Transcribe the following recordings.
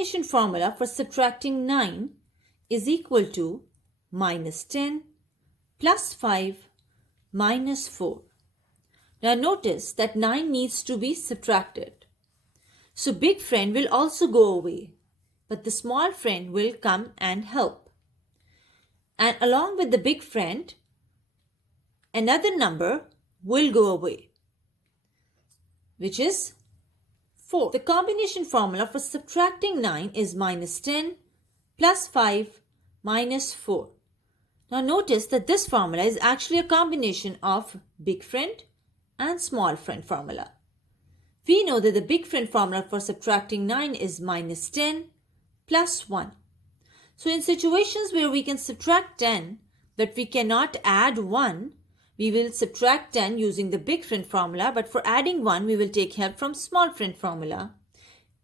combination formula for subtracting 9 is equal to minus 10 plus 5 minus 4. Now notice that 9 needs to be subtracted. So big friend will also go away, but the small friend will come and help. And along with the big friend, another number will go away, which is 4. The combination formula for subtracting 9 is minus 10 plus 5 minus 4. Now notice that this formula is actually a combination of big friend and small friend formula. We know that the big friend formula for subtracting 9 is minus 10 plus 1. So in situations where we can subtract 10 but we cannot add 1, we will subtract 10 using the big friend formula, but for adding 1 we will take help from small friend formula.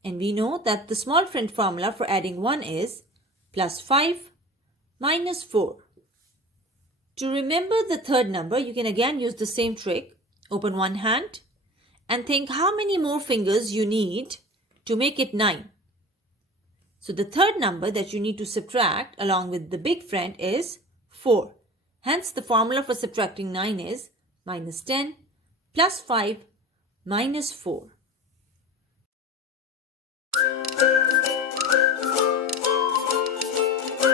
And we know that the small friend formula for adding 1 is plus 5 minus 4. To remember the third number, you can again use the same trick. Open one hand and think how many more fingers you need to make it 9. So the third number that you need to subtract along with the big friend is 4. Hence the formula for subtracting 9 is minus 10 plus 5 minus 4.